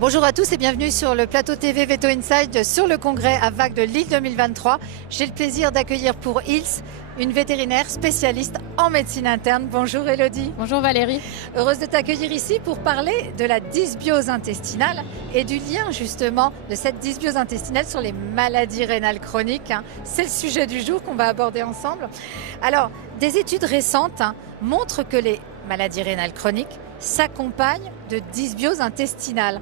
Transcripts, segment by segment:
Bonjour à tous et bienvenue sur le plateau TV Veto Inside sur le congrès à Vaques de Lille 2023. J'ai le plaisir d'accueillir pour ILS une vétérinaire spécialiste en médecine interne. Bonjour Elodie. Bonjour Valérie. Heureuse de t'accueillir ici pour parler de la dysbiose intestinale et du lien justement de cette dysbiose intestinale sur les maladies rénales chroniques. C'est le sujet du jour qu'on va aborder ensemble. Alors, des études récentes montrent que les maladies rénales chroniques s'accompagnent de dysbiose intestinale.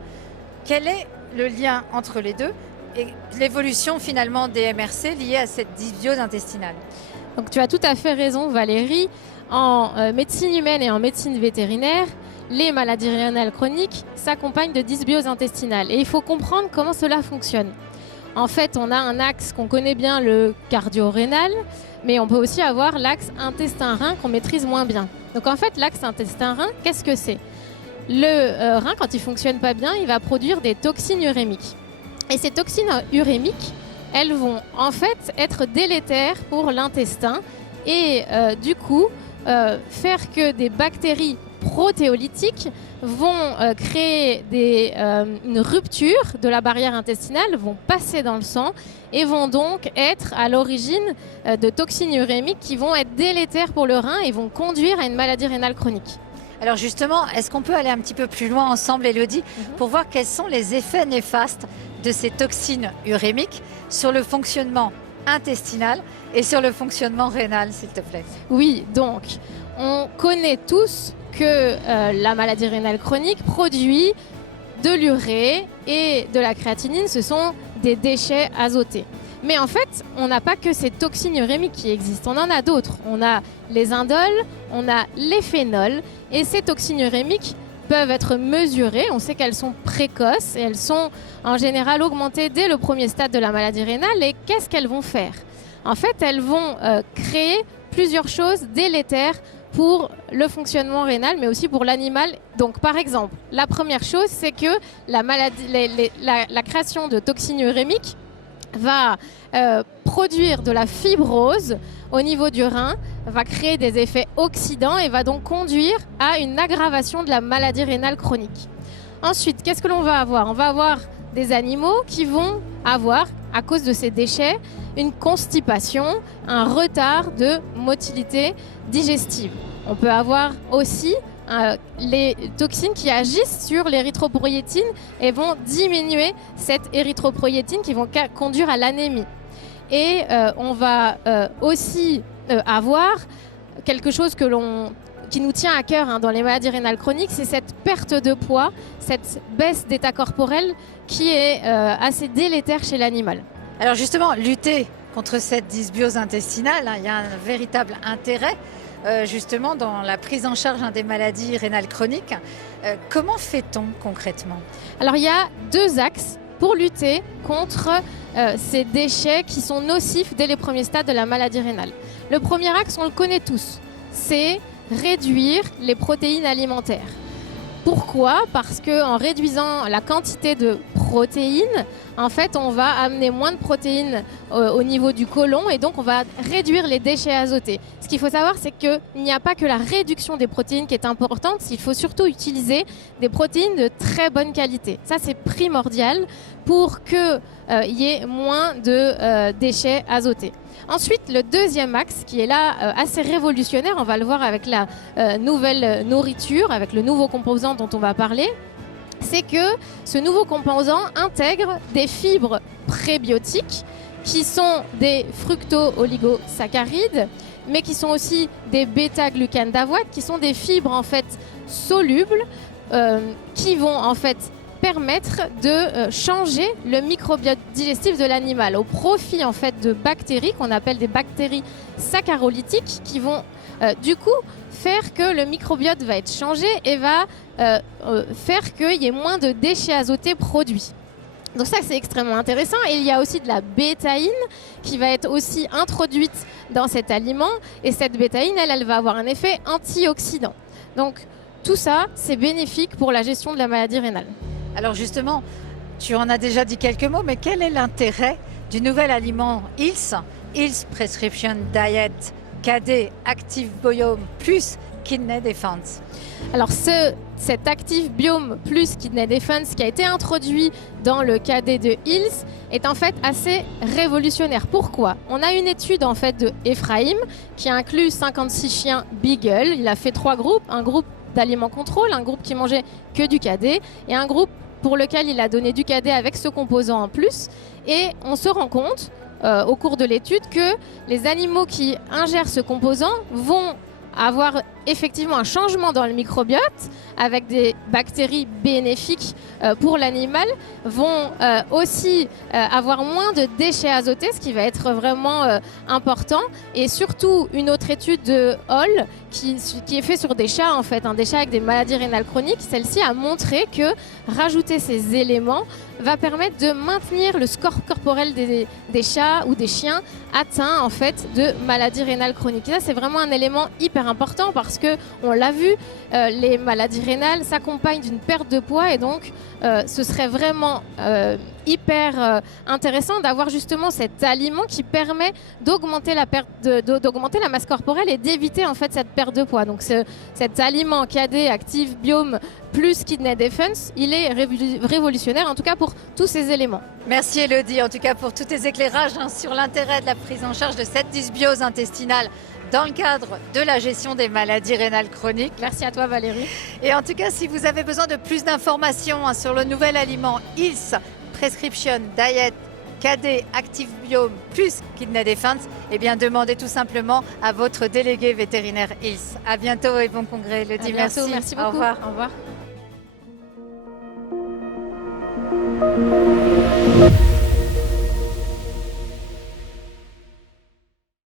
Quel est le lien entre les deux et l'évolution finalement des MRC liée à cette dysbiose intestinale? Donc tu as tout à fait raison Valérie. En médecine humaine et en médecine vétérinaire, les maladies rénales chroniques s'accompagnent de dysbiose intestinale. Et il faut comprendre comment cela fonctionne. En fait, on a un axe qu'on connaît bien, le cardio-rénal, mais on peut aussi avoir l'axe intestin-rein qu'on maîtrise moins bien. Donc en fait, l'axe intestin-rein, qu'est-ce que c'est ? Le rein, quand il ne fonctionne pas bien, il va produire des toxines urémiques. Et ces toxines urémiques, elles vont en fait être délétères pour l'intestin et du coup faire que des bactéries protéolytiques vont créer une rupture de la barrière intestinale, vont passer dans le sang et vont donc être à l'origine de toxines urémiques qui vont être délétères pour le rein et vont conduire à une maladie rénale chronique. Alors justement, est-ce qu'on peut aller un petit peu plus loin ensemble, Elodie, pour voir quels sont les effets néfastes de ces toxines urémiques sur le fonctionnement intestinal et sur le fonctionnement rénal, s'il te plaît? Oui, donc on connaît tous que la maladie rénale chronique produit de l'urée et de la créatinine, ce sont des déchets azotés. Mais en fait, on n'a pas que ces toxines urémiques qui existent, on en a d'autres. On a les indoles, on a les phénols, et ces toxines urémiques peuvent être mesurées. On sait qu'elles sont précoces et elles sont en général augmentées dès le premier stade de la maladie rénale. Et qu'est-ce qu'elles vont faire ? En fait, elles vont créer plusieurs choses délétères pour le fonctionnement rénal, mais aussi pour l'animal. Donc, par exemple, la première chose, c'est que la création de toxines urémiques va produire de la fibrose au niveau du rein, va créer des effets oxydants et va donc conduire à une aggravation de la maladie rénale chronique. Ensuite, qu'est-ce que l'on va avoir ? On va avoir des animaux qui vont avoir, à cause de ces déchets, une constipation, un retard de motilité digestive. On peut avoir aussi les toxines qui agissent sur l'érythropoïétine et vont diminuer cette érythropoïétine qui vont conduire à l'anémie. Et on va aussi avoir quelque chose qui nous tient à cœur dans les maladies rénales chroniques, c'est cette perte de poids, cette baisse d'état corporel qui est assez délétère chez l'animal. Alors justement, lutter contre cette dysbiose intestinale, il y a un véritable intérêt justement dans la prise en charge des maladies rénales chroniques. Comment fait-on concrètement ? Alors il y a deux axes pour lutter contre ces déchets qui sont nocifs dès les premiers stades de la maladie rénale. Le premier axe, on le connaît tous, c'est réduire les protéines alimentaires. Pourquoi ? Parce qu'en réduisant la quantité de protéines, en fait, on va amener moins de protéines au niveau du côlon et donc on va réduire les déchets azotés. Ce qu'il faut savoir, c'est qu'il n'y a pas que la réduction des protéines qui est importante, il faut surtout utiliser des protéines de très bonne qualité. Ça, c'est primordial pour qu'il y ait moins de déchets azotés. Ensuite, le deuxième axe qui est là assez révolutionnaire, on va le voir avec la nouvelle nourriture, avec le nouveau composant dont on va parler, c'est que ce nouveau composant intègre des fibres prébiotiques qui sont des fructo-oligosaccharides, mais qui sont aussi des bêta-glucanes d'avoine, qui sont des fibres en fait solubles qui vont en fait permettre de changer le microbiote digestif de l'animal au profit en fait de bactéries qu'on appelle des bactéries saccharolytiques qui vont du coup faire que le microbiote va être changé et va faire qu'il y ait moins de déchets azotés produits. Donc ça, c'est extrêmement intéressant. Et il y a aussi de la bétaïne qui va être aussi introduite dans cet aliment. Et cette bétaïne, elle va avoir un effet antioxydant. Donc tout ça, c'est bénéfique pour la gestion de la maladie rénale. Alors justement, tu en as déjà dit quelques mots, mais quel est l'intérêt du nouvel aliment Hills Prescription Diet KD Active Biome plus Kidney Defense. Alors cet Active Biome plus Kidney Defense qui a été introduit dans le KD de Hills est en fait assez révolutionnaire. Pourquoi? On a une étude en fait de Ephraim qui inclut 56 chiens Beagle. Il a fait 3 groupes, un groupe d'aliments contrôle, un groupe qui mangeait que du KD et un groupe pour lequel il a donné du KD avec ce composant en plus. Et on se rend compte au cours de l'étude que les animaux qui ingèrent ce composant vont avoir effectivement un changement dans le microbiote avec des bactéries bénéfiques pour l'animal, vont aussi avoir moins de déchets azotés, ce qui va être vraiment important. Et surtout, une autre étude de Hall qui est faite sur des chats, en fait, des chats avec des maladies rénales chroniques, celle-ci a montré que rajouter ces éléments va permettre de maintenir le score corporel des chats ou des chiens atteints en fait de maladies rénales chroniques. Et ça, c'est vraiment un élément hyper important parce que on l'a vu, les maladies rénales s'accompagnent d'une perte de poids et donc ce serait vraiment hyper intéressant d'avoir justement cet aliment qui permet d'augmenter d'augmenter la masse corporelle et d'éviter en fait cette perte de poids. Donc cet aliment KD Active Biome plus Kidney Defense, il est révolutionnaire en tout cas pour tous ces éléments. Merci Elodie en tout cas pour tous tes éclairages sur l'intérêt de la prise en charge de cette dysbiose intestinale dans le cadre de la gestion des maladies rénales chroniques. Merci à toi Valérie. Et en tout cas, si vous avez besoin de plus d'informations sur le nouvel aliment Hills Prescription Diet KD Active Biome plus Kidney Defense, eh bien demandez tout simplement à votre délégué vétérinaire Hills. À bientôt et bon congrès Elodie. Merci beaucoup. Au revoir. Au revoir.